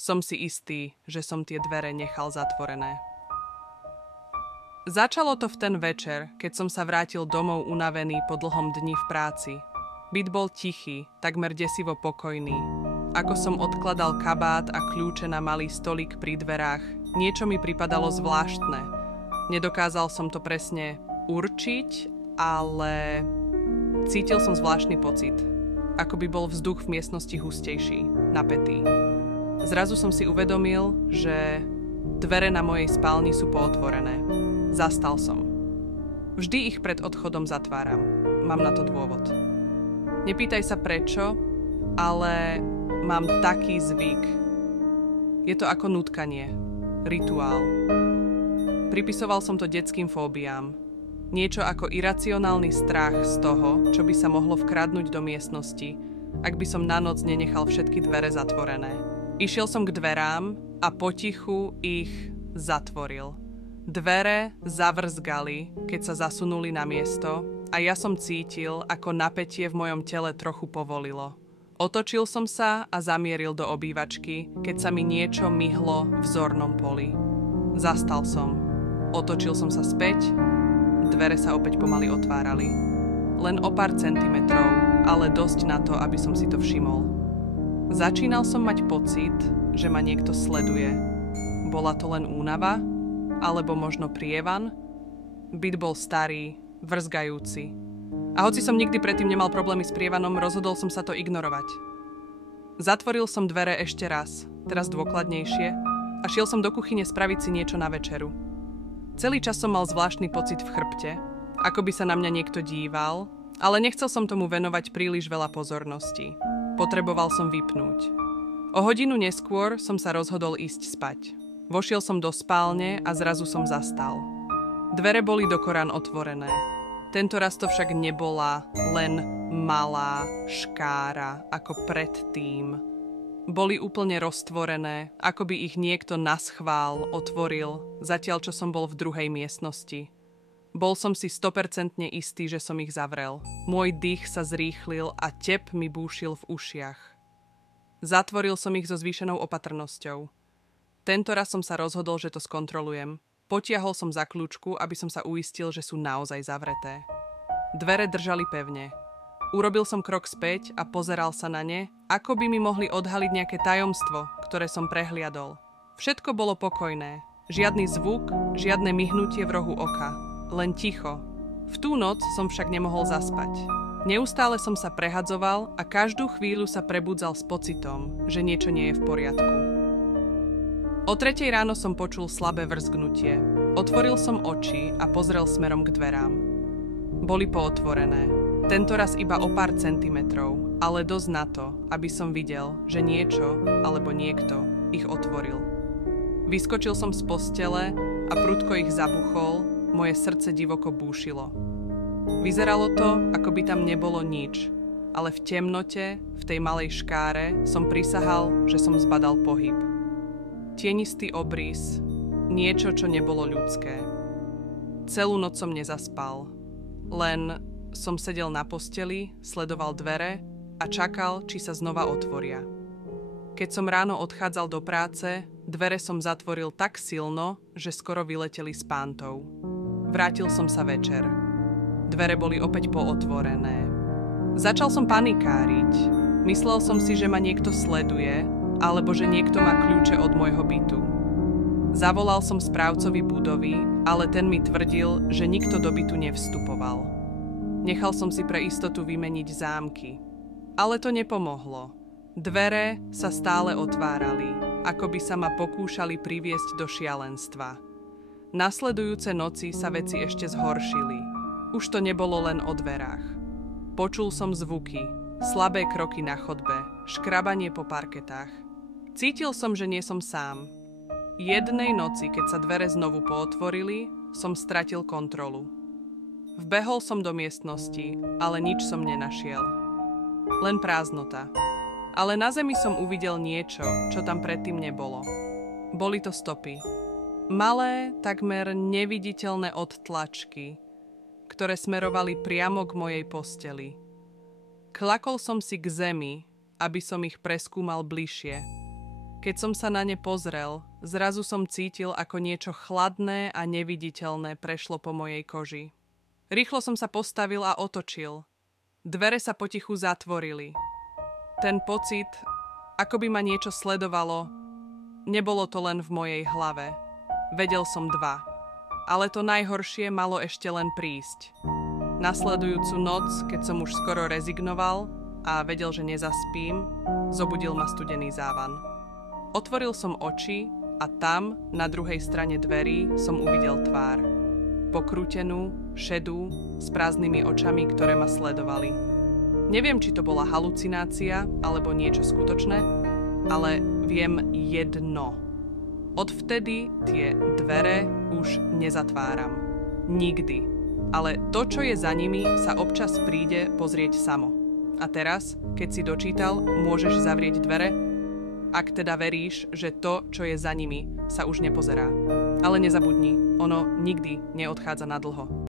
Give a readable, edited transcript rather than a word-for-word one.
Som si istý, že som tie dvere nechal zatvorené. Začalo to v ten večer, keď som sa vrátil domov unavený po dlhom dni v práci. Byt bol tichý, takmer desivo pokojný. Ako som odkladal kabát a kľúče na malý stolík pri dverách, niečo mi pripadalo zvláštne. Nedokázal som to presne určiť, ale cítil som zvláštny pocit. Ako by bol vzduch v miestnosti hustejší, napätý. Zrazu som si uvedomil, že dvere na mojej spálni sú pootvorené. Zastal som. Vždy ich pred odchodom zatváram. Mám na to dôvod. Nepýtaj sa prečo, ale mám taký zvyk. Je to ako nutkanie. Rituál. Pripisoval som to detským fóbiám. Niečo ako iracionálny strach z toho, čo by sa mohlo vkradnúť do miestnosti, ak by som na noc nenechal všetky dvere zatvorené. Išiel som k dverám a potichu ich zatvoril. Dvere zavrzgali, keď sa zasunuli na miesto a ja som cítil, ako napätie v mojom tele trochu povolilo. Otočil som sa a zamieril do obývačky, keď sa mi niečo myhlo v zornom poli. Zastal som. Otočil som sa späť. Dvere sa opäť pomaly otvárali. Len o pár centimetrov, ale dosť na to, aby som si to všimol. Začínal som mať pocit, že ma niekto sleduje. Bola to len únava? Alebo možno prievan? Byt bol starý, vrzgajúci. A hoci som nikdy predtým nemal problémy s prievanom, rozhodol som sa to ignorovať. Zatvoril som dvere ešte raz, teraz dôkladnejšie, a šiel som do kuchyne spraviť si niečo na večeru. Celý čas som mal zvláštny pocit v chrbte, ako by sa na mňa niekto díval, ale nechcel som tomu venovať príliš veľa pozorností. Potreboval som vypnúť. O hodinu neskôr som sa rozhodol ísť spať. Vošiel som do spálne a zrazu som zastal. Dvere boli dokorán otvorené. Tento raz to však nebola len malá škára ako predtým. Boli úplne roztvorené, ako by ich niekto naschvál otvoril, zatiaľ čo som bol v druhej miestnosti. Bol som si 100% istý, že som ich zavrel. Môj dých sa zrýchlil a tep mi búšil v ušiach. Zatvoril som ich so zvýšenou opatrnosťou. Tento raz som sa rozhodol, že to skontrolujem. Potiahol som za kľúčku, aby som sa uistil, že sú naozaj zavreté. Dvere držali pevne. Urobil som krok späť a pozeral sa na ne, ako by mi mohli odhaliť nejaké tajomstvo, ktoré som prehliadol. Všetko bolo pokojné. Žiadny zvuk, žiadne myhnutie v rohu oka. Len ticho. V tú noc som však nemohol zaspať. Neustále som sa prehadzoval a každú chvíľu sa prebudzal s pocitom, že niečo nie je v poriadku. O 3:00 ráno som počul slabé vrzgnutie. Otvoril som oči a pozrel smerom k dverám. Boli pootvorené. Tento raz iba o pár centimetrov, ale dosť na to, aby som videl, že niečo alebo niekto ich otvoril. Vyskočil som z postele a prudko ich zabuchol, moje srdce divoko búšilo. Vyzeralo to, ako by tam nebolo nič, ale v temnote, v tej malej škáre, som prisahal, že som zbadal pohyb. Tienistý obrys, niečo, čo nebolo ľudské. Celú noc som nezaspal. Len som sedel na posteli, sledoval dvere a čakal, či sa znova otvoria. Keď som ráno odchádzal do práce, dvere som zatvoril tak silno, že skoro vyleteli z pántov. Vrátil som sa večer. Dvere boli opäť pootvorené. Začal som panikáriť. Myslel som si, že ma niekto sleduje, alebo že niekto má kľúče od môjho bytu. Zavolal som správcovi budovy, ale ten mi tvrdil, že nikto do bytu nevstupoval. Nechal som si pre istotu vymeniť zámky. Ale to nepomohlo. Dvere sa stále otvárali, ako by sa ma pokúšali priviesť do šialenstva. Nasledujúce noci sa veci ešte zhoršili. Už to nebolo len o dverách. Počul som zvuky, slabé kroky na chodbe, škrabanie po parketách. Cítil som, že nie som sám. Jednej noci, keď sa dvere znovu pootvorili, som stratil kontrolu. Vbehol som do miestnosti, ale nič som nenašiel. Len prázdnota. Ale na zemi som uvidel niečo, čo tam predtým nebolo. Boli to stopy. Malé, takmer neviditeľné odtlačky, ktoré smerovali priamo k mojej posteli. Klakol som si k zemi, aby som ich preskúmal bližšie. Keď som sa na ne pozrel, zrazu som cítil, ako niečo chladné a neviditeľné prešlo po mojej koži. Rýchlo som sa postavil a otočil. Dvere sa potichu zatvorili. Ten pocit, ako by ma niečo sledovalo, nebolo to len v mojej hlave. Vedel som 2. Ale to najhoršie malo ešte len prísť. Nasledujúcu noc, keď som už skoro rezignoval a vedel, že nezaspím, zobudil ma studený závan. Otvoril som oči a tam, na druhej strane dverí, som uvidel tvár. Pokrútenú, šedú, s prázdnymi očami, ktoré ma sledovali. Neviem, či to bola halucinácia alebo niečo skutočné, ale viem jedno. Odvtedy tie dvere už nezatváram. Nikdy. Ale to, čo je za nimi, sa občas príde pozrieť samo. A teraz, keď si dočítal, môžeš zavrieť dvere? Ak teda veríš, že to, čo je za nimi, sa už nepozerá. Ale nezabudni, ono nikdy neodchádza na dlho.